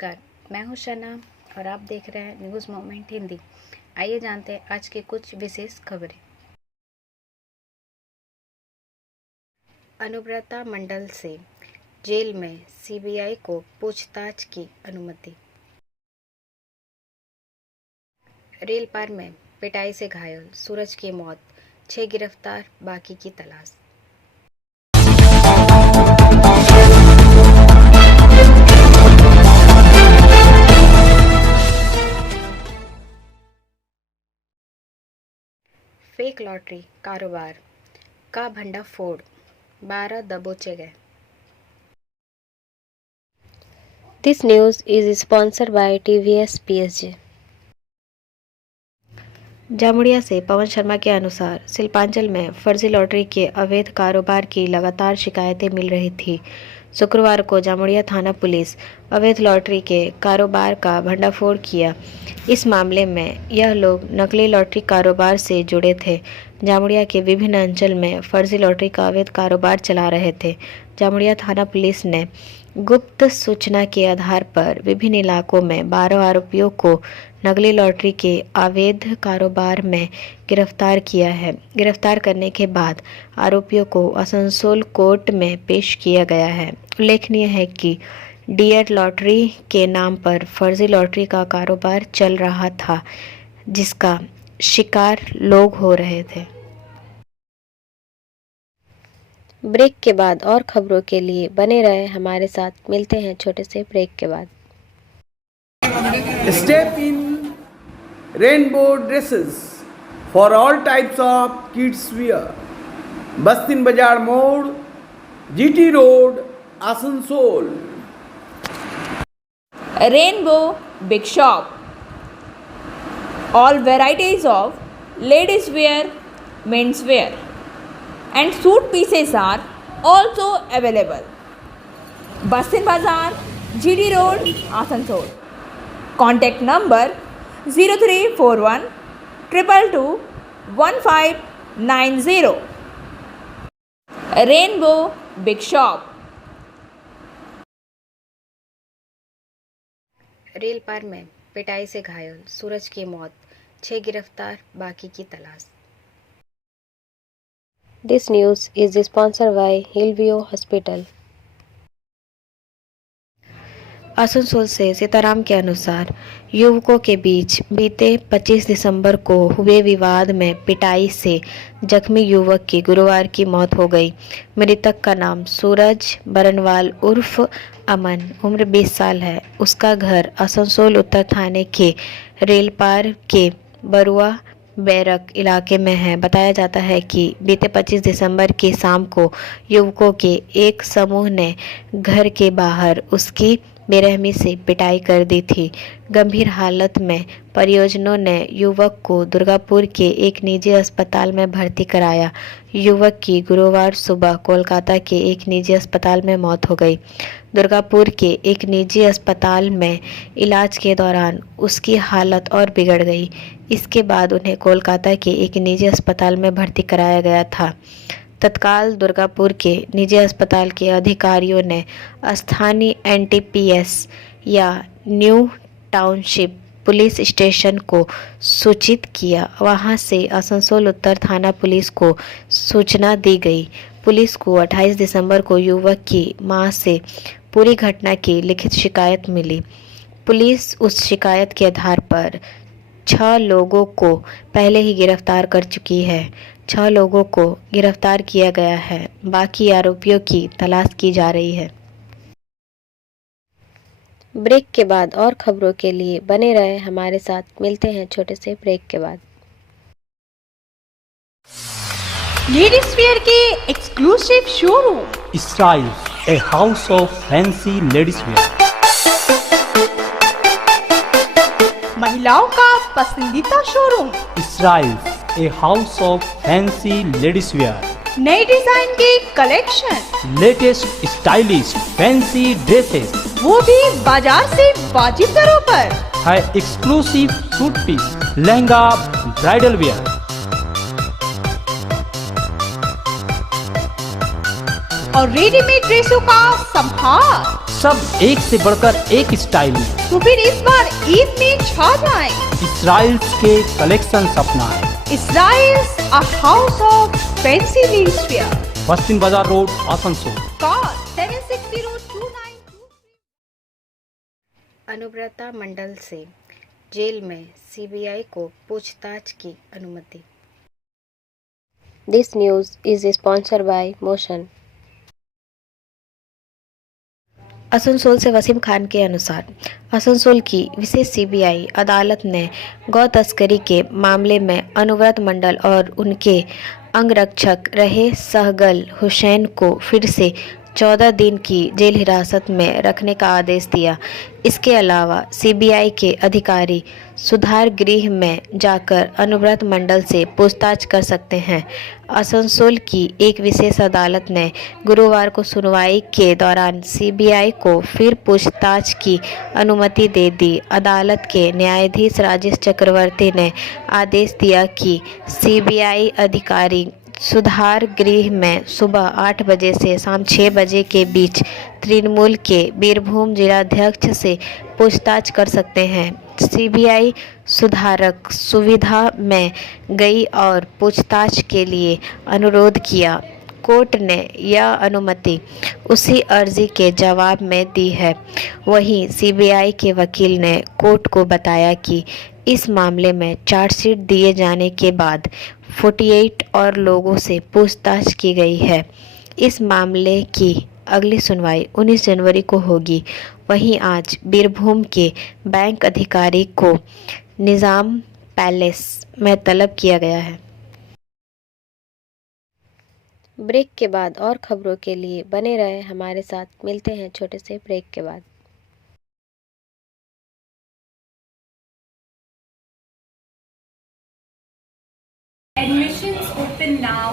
नमस्कार, मैं हूं शना और आप देख रहे हैं न्यूज़ मोमेंट हिंदी। आइए जानते हैं आज की कुछ विशेष खबरें। अनुव्रता मंडल से जेल में सीबीआई को पूछताछ की अनुमति। रेल पार में पिटाई से घायल सूरज की मौत, 6 गिरफ्तार, बाकी की तलाश। फेक लॉटरी कारोबार का भंडाफोड़, 12 दबोचे गए। This news is sponsored bye TVS PSG। Jamuria से पवन शर्मा के अनुसार शिल्पांचल में फर्जी लॉटरी के अवैध कारोबार की लगातार शिकायतें मिल रही थी। शुक्रवार को जामुड़िया थाना पुलिस अवैध लॉटरी के कारोबार का भंडाफोड़ किया। इस मामले में यह लोग नकली लॉटरी कारोबार से जुड़े थे। जामुड़िया के विभिन्न अंचल में फर्जी लॉटरी का अवैध कारोबार चला रहे थे। जामुड़िया थाना पुलिस ने गुप्त सूचना के आधार पर विभिन्न इलाकों में 12 आरोपियों को नकली लॉटरी के अवैध कारोबार में गिरफ्तार किया है। गिरफ्तार करने के बाद आरोपियों को आसनसोल कोर्ट में पेश किया गया है। उल्लेखनीय है कि डियर लॉटरी के नाम पर फर्जी लॉटरी का कारोबार चल रहा था, जिसका शिकार लोग हो रहे थे। ब्रेक के बाद और खबरों के लिए बने रहे हमारे साथ। मिलते हैं छोटे से ब्रेक के बाद। Step in rainbow dresses for all types of kids wear. Bastin Bazar Mode, GT Road, Asansol. Rainbow Big Shop. All varieties of ladies wear, men's wear and suit pieces are also available. Bastin Bazar, GD Road, Asansol. Contact number 0341 222 1590. Rainbow Big Shop. Rail पार में पिटाई से घायल सूरज की मौत, 6 गिरफ्तार, बाकी की तलाश। This news is sponsored bye Hillview hospital. Asansol से सीताराम के अनुसार युवकों के बीच बीते 25 दिसंबर को हुए विवाद में पिटाई से जख्मी युवक की गुरुवार की मौत हो गई। मृतक का नाम सूरज बरनवाल उर्फ अमन, उम्र 20 साल है। उसका घर आसनसोल उत्तर थाने के रेलपार के बरुआ बैरक इलाके में है। बताया जाता है कि बीते 25 दिसंबर की शाम को युवकों के एक समूह ने घर के बाहर उसकी बेरहमी से पिटाई कर दी थी। गंभीर हालत में परिजनों ने युवक को दुर्गापुर के एक निजी अस्पताल में भर्ती कराया। युवक की गुरुवार सुबह कोलकाता के एक निजी अस्पताल में मौत हो गई। दुर्गापुर के एक निजी अस्पताल में इलाज के दौरान उसकी हालत और बिगड़ गई। इसके बाद उन्हें कोलकाता के एक निजी अस्पताल में भर्ती कराया गया था। तत्काल दुर्गापुर के निजी अस्पताल के अधिकारियों ने स्थानीय NTPS या न्यू टाउनशिप पुलिस स्टेशन को सूचित किया। वहां से आसनसोल उत्तर थाना पुलिस को सूचना दी गई। पुलिस को 28 दिसंबर को युवक की मां से पूरी घटना की लिखित शिकायत मिली। पुलिस उस शिकायत के आधार पर 6 लोगों को पहले ही गिरफ्तार कर चुकी है। 6 लोगों को गिरफ्तार किया गया है। बाकी आरोपियों की तलाश की जा रही है। ब्रेक के बाद और खबरों के लिए बने रहे हमारे साथ। मिलते हैं छोटे से ब्रेक के बाद। लेडीज वेयर के exclusive showroom Style, a house of fancy ladies wear. महिलाओं का पसंदीदा showroom Style, a house of fancy ladies wear. नए डिजाइन के collection, Latest stylish fancy dresses. वो भी बाजार से वाजिब दरों पर। है exclusive suit piece, lehenga, bridal wear. और रेडीमेड ड्रेसों का संभार। सब एक से बढ़कर एक स्टाइल में। तो फिर इस बार ईद में छा जाएं। इसराइल्स के कलेक्शन अपनाएं। Israel's a house of fancy ladies wear. बस्तिन बाजार रोड, आसनसोल। Call 7602923. अनुव्रता मंडल से जेल में सीबीआई को पूछताछ की अनुमति। This news is sponsored bye motion. Asansol से वसीम खान के अनुसार आसनसोल की विशेष सीबीआई अदालत ने गौ तस्करी के मामले में अनुव्रत मंडल और उनके अंगरक्षक रहे सहगल हुसैन को फिर से 14 दिन की जेल हिरासत में रखने का आदेश दिया। इसके अलावा सीबीआई के अधिकारी सुधार गृह में जाकर अनुव्रत मंडल से पूछताछ कर सकते हैं। आसनसोल की एक विशेष अदालत ने गुरुवार को सुनवाई के दौरान सीबीआई को फिर पूछताछ की अनुमति दे दी। अदालत के न्यायाधीश राजेश चक्रवर्ती ने आदेश दिया कि सीबीआई अधिकारी सुधार गृह में सुबह 8 बजे से शाम 6 बजे के बीच तृणमूल के बीरभूम जिलाध्यक्ष से पूछताछ कर सकते हैं। सीबीआई सुधारक सुविधा में गई और पूछताछ के लिए अनुरोध किया। कोर्ट ने यह अनुमति उसी अर्जी के जवाब में दी है। वहीं सीबीआई के वकील ने कोर्ट को बताया कि इस मामले में चार्जशीट दिए जाने के बाद 48 और लोगों से पूछताछ की गई है। इस मामले की अगली सुनवाई 19 जनवरी को होगी। वहीं आज बीरभूम के बैंक अधिकारी को निजाम पैलेस में तलब किया गया है। ब्रेक के बाद और खबरों के लिए बने रहे हमारे साथ। मिलते हैं छोटे से ब्रेक के बाद। Admissions open now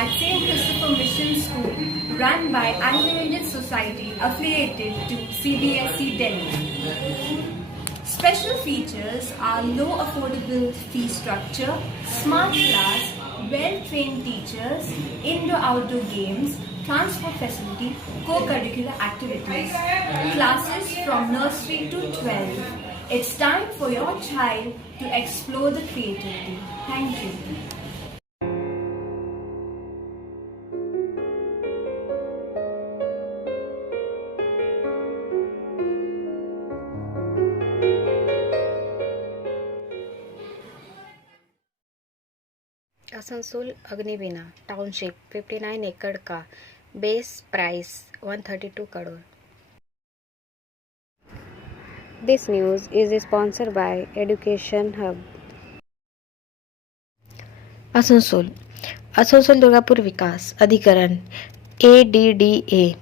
at St. Christopher Mission School, run by Anglo-Indian Society affiliated to CBSE Delhi. Special features are low affordable fee structure, smart class, well-trained teachers, indoor-outdoor games, transport facility, co-curricular activities, classes from nursery to 12. It's time for your child to explore the creativity. Thank you. Asansol Agnibina township 59 एकड़ का base price 132 crore. This news is sponsored by education hub. Asansol Durgapur विकास अधिकरण ADDA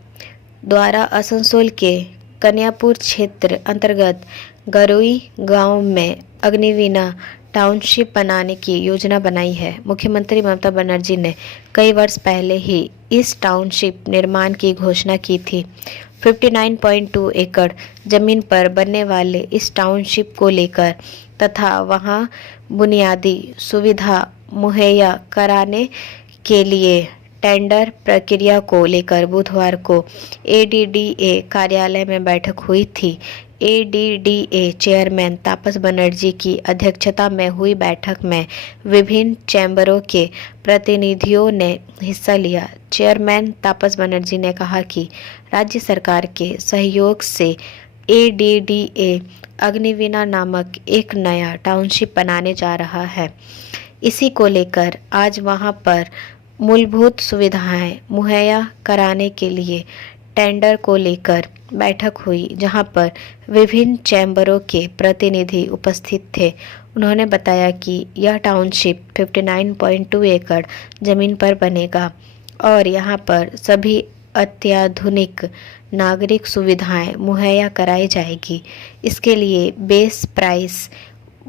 द्वारा आसनसोल के कन्यापुर क्षेत्र अंतर्गत गरोई गांव में अग्निवीणा टाउनशिप बनाने की योजना बनाई है। मुख्यमंत्री ममता बनर्जी ने कई वर्ष पहले ही इस टाउनशिप निर्माण की घोषणा की थी। 59.2 एकड़ जमीन पर बनने वाले इस टाउनशिप को लेकर तथा वहां बुनियादी सुविधा मुहैया कराने के लिए टेंडर प्रक्रिया को लेकर बुधवार को ADDA कार्यालय में बैठक हुई थी। ADDA चेयरमैन तापस बनर्जी की अध्यक्षता में हुई बैठक में विभिन्न चैम्बरों के प्रतिनिधियों ने हिस्सा लिया। चेयरमैन तापस बनर्जी ने कहा कि राज्य सरकार के सहयोग से ADDA अग्निवीणा नामक एक नया टाउनशिप बनाने जा रहा है। इसी को लेकर आज वहां पर मूलभूत सुविधाएं मुहैया कराने के लिए टेंडर को लेकर बैठक हुई, जहां पर विभिन्न चैम्बरों के प्रतिनिधि उपस्थित थे। उन्होंने बताया कि यह टाउनशिप 59.2 एकड़ जमीन पर बनेगा और यहां पर सभी अत्याधुनिक नागरिक सुविधाएं मुहैया कराई जाएगी। इसके लिए बेस प्राइस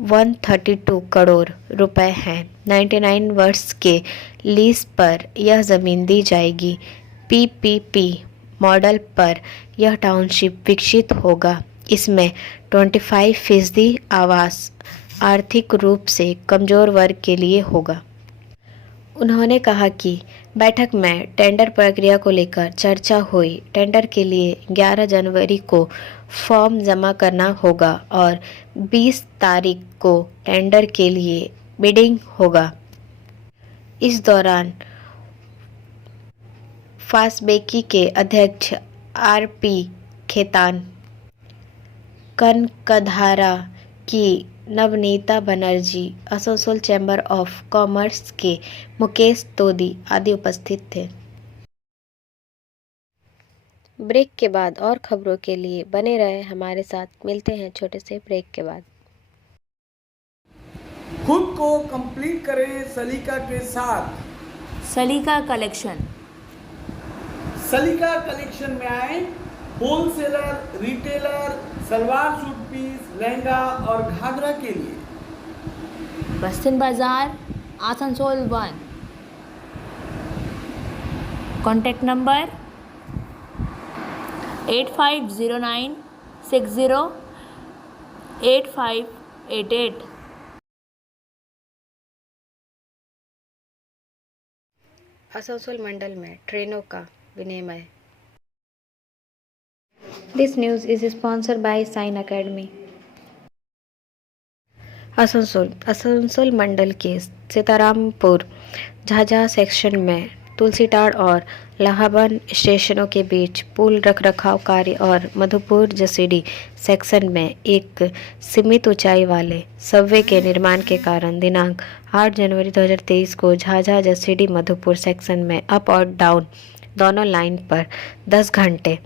132 करोड़ रुपए हैं। 99 वर्ष के लीज पर यह ज़मीन दी जाएगी। PPP मॉडल पर यह टाउनशिप विकसित होगा। इसमें 25% आवास आर्थिक रूप से कमज़ोर वर्ग के लिए होगा। उन्होंने कहा कि बैठक में टेंडर प्रक्रिया को लेकर चर्चा हुई। टेंडर के लिए 11 जनवरी को फॉर्म जमा करना होगा और 20 तारीख को टेंडर के लिए बिडिंग होगा। इस दौरान फासबेकी के अध्यक्ष आर.पी. खेतान, कनकधारा की Navneeta Banerjee, Asansol chamber of commerce के मुकेश तोदी आदि उपस्थित थे। ब्रेक के बाद और खबरों के लिए बने रहे हमारे साथ। मिलते हैं छोटे से ब्रेक के बाद। खुद को कंप्लीट करें सलीका के साथ। सलीका कलेक्शन। सलीका कलेक्शन में आए wholesaler, retailer, salwar suit piece, lehenga और घाघरा के लिए। बस्तिन बाजार, आसनसोल 1। Contact number 8509 60 8588। आसनसोल मंडल में ट्रेनों का विनिमय। This news is sponsored by sign academy. Asansol मंडल के सीतारामपुर झाझा सेक्शन में तुलसीटाड़ और लाहबन स्टेशनों के बीच पुल रखरखाव कार्य और मधुपुर जसीडी सेक्शन में एक सीमित ऊंचाई वाले सबवे के निर्माण के कारण दिनांक 8 जनवरी 2023 को झाझा जसीडी मधुपुर सेक्शन में अप और डाउन दोनों लाइन पर 10 घंटे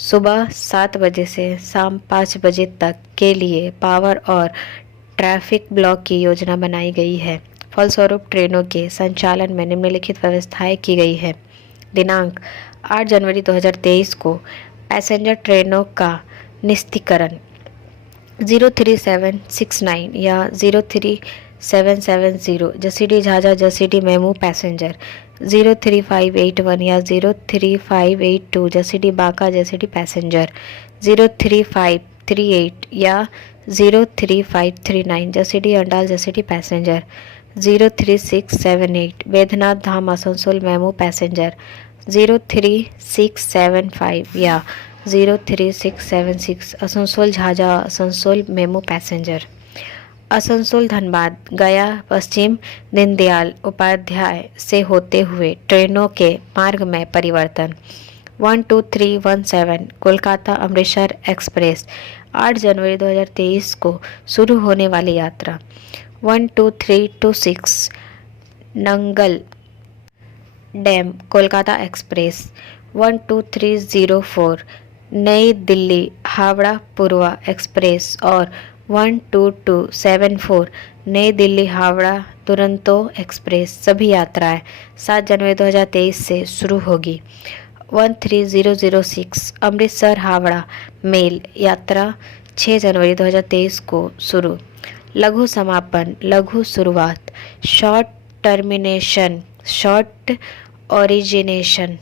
सुबह 7 बजे से शाम 5 बजे तक के लिए पावर और ट्रैफिक ब्लॉक की योजना बनाई गई है। फलस्वरूप ट्रेनों के संचालन में निम्नलिखित व्यवस्थाएं की गई है। दिनांक 8 जनवरी 2023 को पैसेंजर ट्रेनों का निस्तीकरण 03769 या 03770 जसीडी झाझा जसीडी मेमू पैसेंजर 03581 या 03582 जसीडी बांका जसीडी पैसेंजर 03538 या 03539 Jasidih Andal Jasidih passenger 03678 Baidyanath Dham Asansol MEMU passenger 03675 या 03676 आसनसोल झाझा आसनसोल मेमू पैसेंजर। आसनसोल धनबाद गया पश्चिम दीनदयाल उपाध्याय से होते हुए ट्रेनों के मार्ग में परिवर्तन। 12317 कोलकाता अमृतसर एक्सप्रेस 8 जनवरी 2023 को शुरू होने वाली यात्रा। 12326 नंगल डैम कोलकाता एक्सप्रेस। 12304 नई दिल्ली हावड़ा पूर्वा एक्सप्रेस और 12274 नई दिल्ली हावड़ा दुरंतो एक्सप्रेस सभी यात्राएं 7 जनवरी 2023 से शुरू होगी। 13006 अमृतसर हावड़ा मेल यात्रा 6 जनवरी 2023 को शुरू। लघु समापन, लघु शुरुआत, शॉर्ट टर्मिनेशन, शॉर्ट ओरिजिनेशन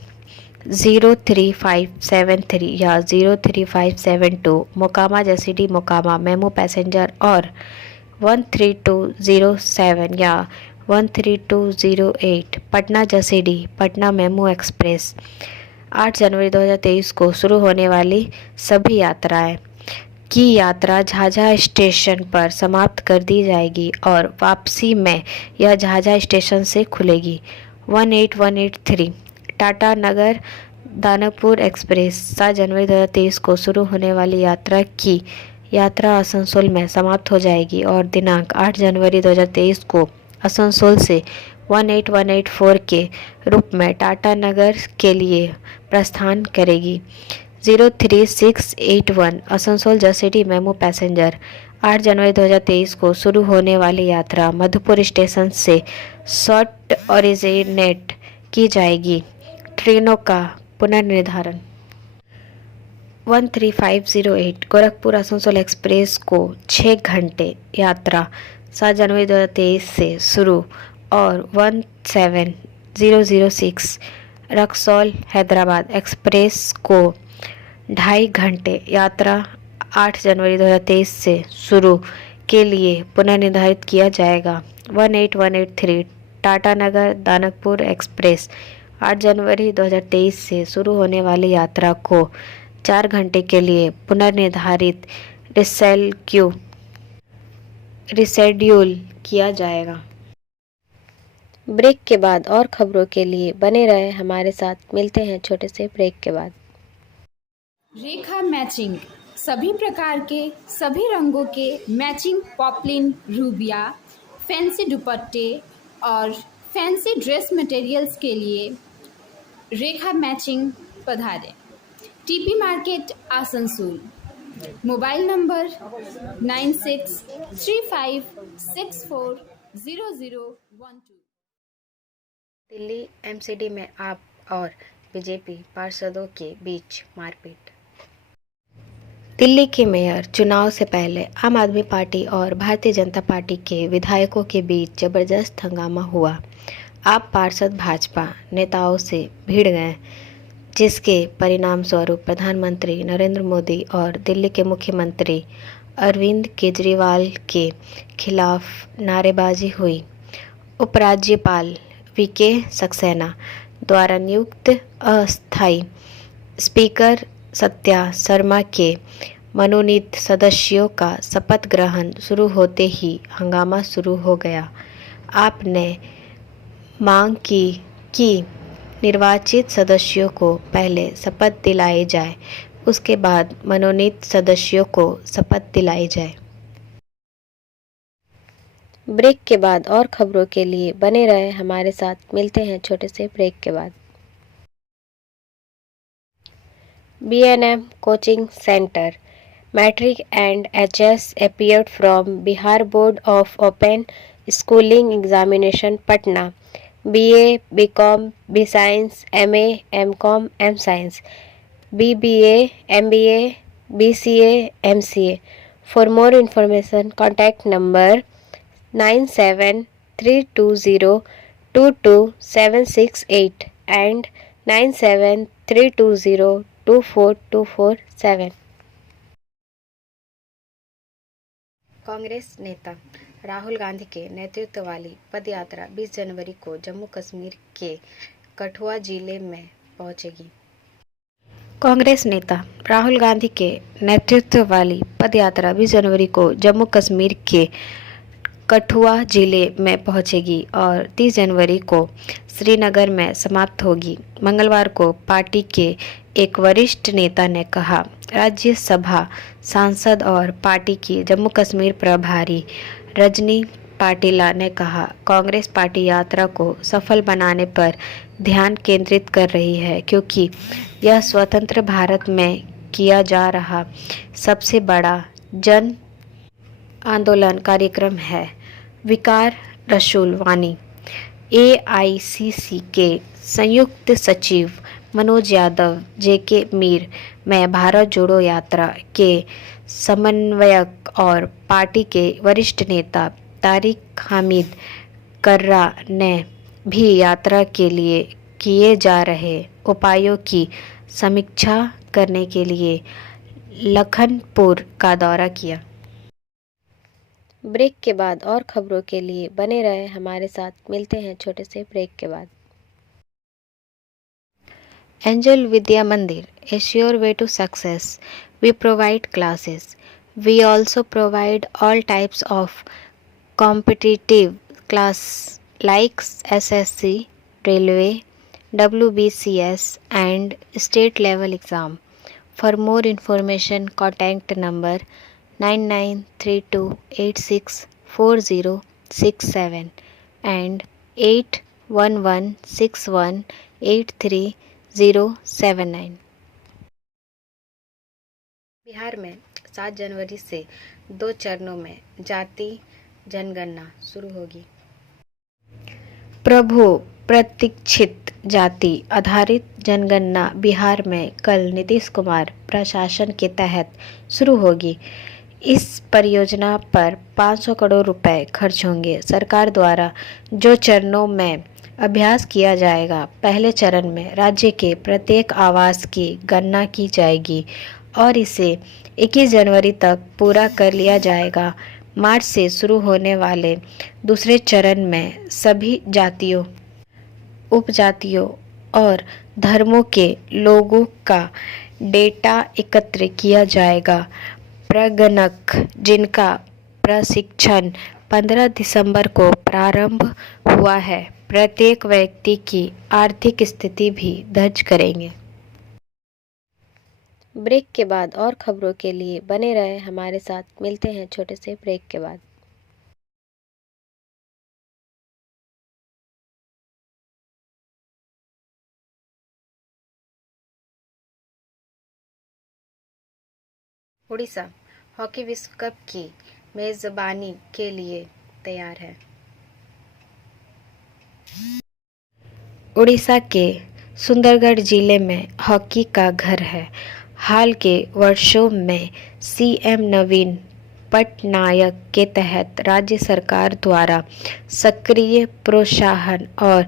03573 या 03572 मोकामा जसीडी मोकामा मेमू पैसेंजर और 13207 या 13208 पटना जसीडी पटना मेमू एक्सप्रेस 8 जनवरी 2023 को शुरू होने वाली सभी यात्राएं की यात्रा झाझा स्टेशन पर समाप्त कर दी जाएगी और वापसी में यह झाझा स्टेशन से खुलेगी। 18183 टाटा नगर दानापुर एक्सप्रेस 7 जनवरी 2023 को शुरू होने वाली यात्रा की यात्रा आसनसोल में समाप्त हो जाएगी और दिनांक 8 जनवरी 2023 को आसनसोल से 18184 के रूप में टाटा नगर के लिए प्रस्थान करेगी। 03681 आसनसोल जसीडी मेमू पैसेंजर 8 जनवरी 2023 को शुरू होने वाली यात्रा मधुपुर स्टेशन से शॉर्ट ओरिजिनेट की जाएगी। ट्रेनों का पुनर्निर्धारण 13508 गोरखपुर आसनसोल एक्सप्रेस को 6 घंटे यात्रा 7 जनवरी 2023 से शुरू और 17006 रक्सौल हैदराबाद एक्सप्रेस को 2.5 घंटे यात्रा 8 जनवरी 2023 से शुरू के लिए पुनर्निर्धारित किया जाएगा। 18183 टाटानगर दानापुर एक्सप्रेस 8 जनवरी 2023 से शुरू होने वाली यात्रा को 4 घंटे के लिए पुनर्निर्धारित रिशेड्यूल किया जाएगा। ब्रेक के बाद और खबरों के लिए बने रहे हमारे साथ। मिलते हैं छोटे से ब्रेक के बाद। रेखा मैचिंग, सभी प्रकार के सभी रंगों के मैचिंग पॉपलिन, रूबिया, फैंसी दुपट्टे और फैंसी ड्रेस मटेरियल्स के लिए रेखा मैचिंग पधारें। TP market Asansol. Mobile number 9635640012। Delhi MCD में आप और बीजेपी पार्षदों के बीच मारपीट। दिल्ली के मेयर चुनाव से पहले आम आदमी पार्टी और भारतीय जनता पार्टी के विधायकों के बीच जबरदस्त हंगामा हुआ। आप पार्षद भाजपा नेताओं से भिड़ गए, जिसके परिणाम स्वरूप प्रधानमंत्री नरेंद्र मोदी और दिल्ली के मुख्यमंत्री अरविंद केजरीवाल के खिलाफ नारेबाजी हुई। उपराज्यपाल वीके सक्सेना द्वारा नियुक्त अस्थायी स्पीकर सत्या शर्मा के मनोनीत सदस्यों का शपथ ग्रहण शुरू होते ही हंगामा शुरू हो गया। आपने मांग की कि निर्वाचित सदस्यों को पहले शपथ दिलाई जाए, उसके बाद मनोनीत सदस्यों को शपथ दिलाई जाए। ब्रेक के बाद और खबरों के लिए बने रहे हमारे साथ। मिलते हैं छोटे से ब्रेक के बाद। B&M coaching centre matric and HS appeared from Bihar board of open schooling examination Patna. BA, BCom, B Science, MA, MCom, M Science, BBA, MBA, BCA, MCA. For more information, contact number 9732022768 and 9732024247। Congress नेता राहुल गांधी के नेतृत्व वाली पदयात्रा 20 जनवरी को जम्मू कश्मीर के कठुआ जिले में पहुंचेगी। कांग्रेस नेता राहुल गांधी के नेतृत्व वाली पदयात्रा 20 जनवरी को जम्मू कश्मीर के कठुआ जिले में पहुंचेगी और 30 जनवरी को श्रीनगर में समाप्त होगी। मंगलवार को पार्टी के एक वरिष्ठ नेता ने कहा, राज्यसभा सांसद और पार्टी की जम्मू कश्मीर प्रभारी रजनी पाटिला ने कहा, कांग्रेस पार्टी यात्रा को सफल बनाने पर ध्यान केंद्रित कर रही है, क्योंकि यह स्वतंत्र भारत में किया जा रहा सबसे बड़ा जन आंदोलन कार्यक्रम है। विकार रसूल वानी। AICC के संयुक्त सचिव मनोज यादव JK मीर में भारत जोड़ो यात्रा के समन्वयक और पार्टी के वरिष्ठ नेता तारिक हामिद कर्रा ने भी यात्रा के लिए किए जा रहे उपायों की समीक्षा करने के लिए लखनपुर का दौरा किया। ब्रेक के बाद और खबरों के लिए बने रहे हमारे साथ। मिलते हैं छोटे से ब्रेक के बाद। एंजल विद्या मंदिर, a sure way to success. We provide classes. We also provide all types of competitive class like SSC, Railway, WBCS and state level exam. For more information, contact number 9932864067 and 8116183079। Bihar में 7 जनवरी से 2 चरणों में जाति जनगणना शुरू होगी। प्रभु प्रतीक्षित जाति आधारित जनगणना बिहार में कल नीतीश कुमार प्रशासन के तहत शुरू होगी। इस परियोजना पर 500 करोड़ रुपए खर्च होंगे। सरकार द्वारा जो चरणों में अभ्यास किया जाएगा, पहले चरण में राज्य के प्रत्येक आवास की गणना की जाएगी और इसे 21 जनवरी तक पूरा कर लिया जाएगा। मार्च से शुरू होने वाले दूसरे चरण में सभी जातियों, उपजातियों और धर्मों के लोगों का डेटा एकत्र किया जाएगा। प्रगणक, जिनका प्रशिक्षण 15 दिसंबर को प्रारंभ हुआ है, प्रत्येक व्यक्ति की आर्थिक स्थिति भी दर्ज करेंगे। ब्रेक के बाद और खबरों के लिए बने रहे हमारे साथ। मिलते हैं छोटे से ब्रेक के बाद। उड़ीसा हॉकी विश्व कप की मेजबानी के लिए तैयार है। उड़ीसा के सुंदरगढ़ जिले में हॉकी का घर है। हाल के वर्षों में सीएम नवीन पटनायक के तहत राज्य सरकार द्वारा सक्रिय प्रोत्साहन और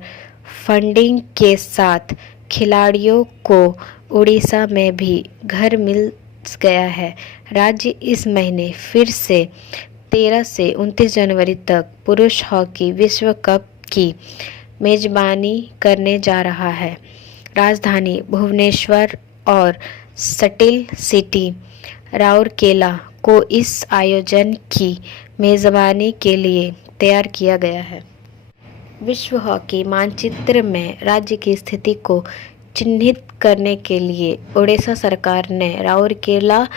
फंडिंग के साथ खिलाड़ियों को उड़ीसा में भी घर मिल गया है। राज्य इस महीने फिर से 13 से 29 जनवरी तक पुरुष हॉकी विश्व कप की मेजबानी करने जा रहा है। राजधानी भुवनेश्वर और स्टील सिटी राउरकेला को इस आयोजन की मेजबानी के लिए तैयार किया गया है। विश्व हॉकी मानचित्र में राज्य की स्थिति को चिन्हित करने के लिए उड़ीसा सरकार ने राउरकेला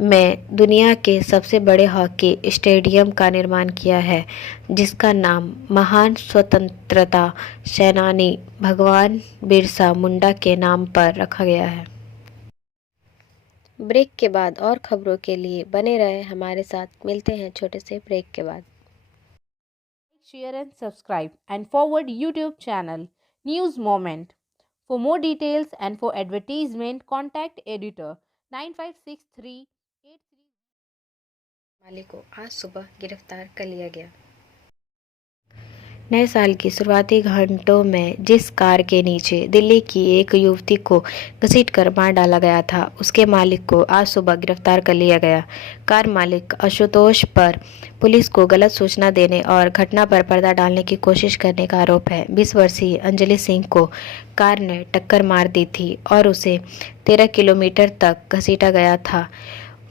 में दुनिया के सबसे बड़े हॉकी स्टेडियम का निर्माण किया है, जिसका नाम महान स्वतंत्रता सेनानी भगवान बिरसा मुंडा के नाम पर रखा गया है। ब्रेक के बाद और खबरों के लिए बने रहे हमारे साथ। मिलते हैं छोटे से ब्रेक के बाद। Share and subscribe and forward YouTube channel News Moment. For more details and for advertisement, contact editor 956383. मालिक को आज सुबह गिरफ्तार कर लिया गया। नए साल की शुरुआती घंटों में जिस कार के नीचे दिल्ली की एक युवती को घसीटकर मार डाला गया था, उसके मालिक को आज सुबह गिरफ्तार कर लिया गया। कार मालिक आशुतोष पर पुलिस को गलत सूचना देने और घटना पर पर्दा डालने की कोशिश करने का आरोप है। 20 वर्षीय अंजलि सिंह को कार ने टक्कर मार दी थी और उसे 13 किलोमीटर तक घसीटा गया था।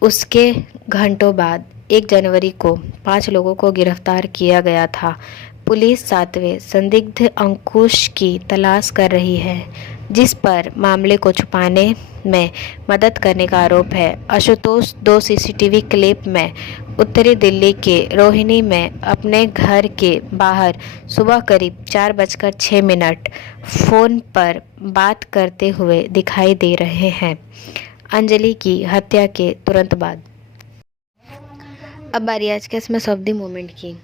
उसके घंटों बाद 1 जनवरी को 5 लोगों को गिरफ्तार किया गया था। पुलिस 7वें संदिग्ध अंकुश की तलाश कर रही है, जिस पर मामले को छुपाने में मदद करने का आरोप है। आशुतोष 2 सीसीटीवी क्लिप में उत्तरी दिल्ली के रोहिणी में अपने घर के बाहर सुबह करीब 4:06 फ़ोन पर बात करते हुए दिखाई दे रहे हैं, अंजलि की हत्या के तुरंत बाद। अब बारी आज के इसमें ऑफ द मोमेंट की।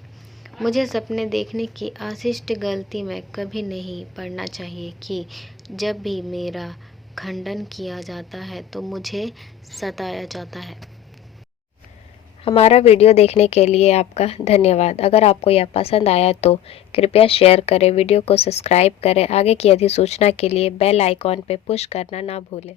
मुझे सपने देखने की आशिष्ट गलती में कभी नहीं पड़ना चाहिए कि जब भी मेरा खंडन किया जाता है तो मुझे सताया जाता है। हमारा वीडियो देखने के लिए आपका धन्यवाद। अगर आपको यह पसंद आया तो कृपया शेयर करें, वीडियो को सब्सक्राइब करें। आगे की अधिसूचना के लिए बेल आइकॉन पर पुश करना ना भूलें।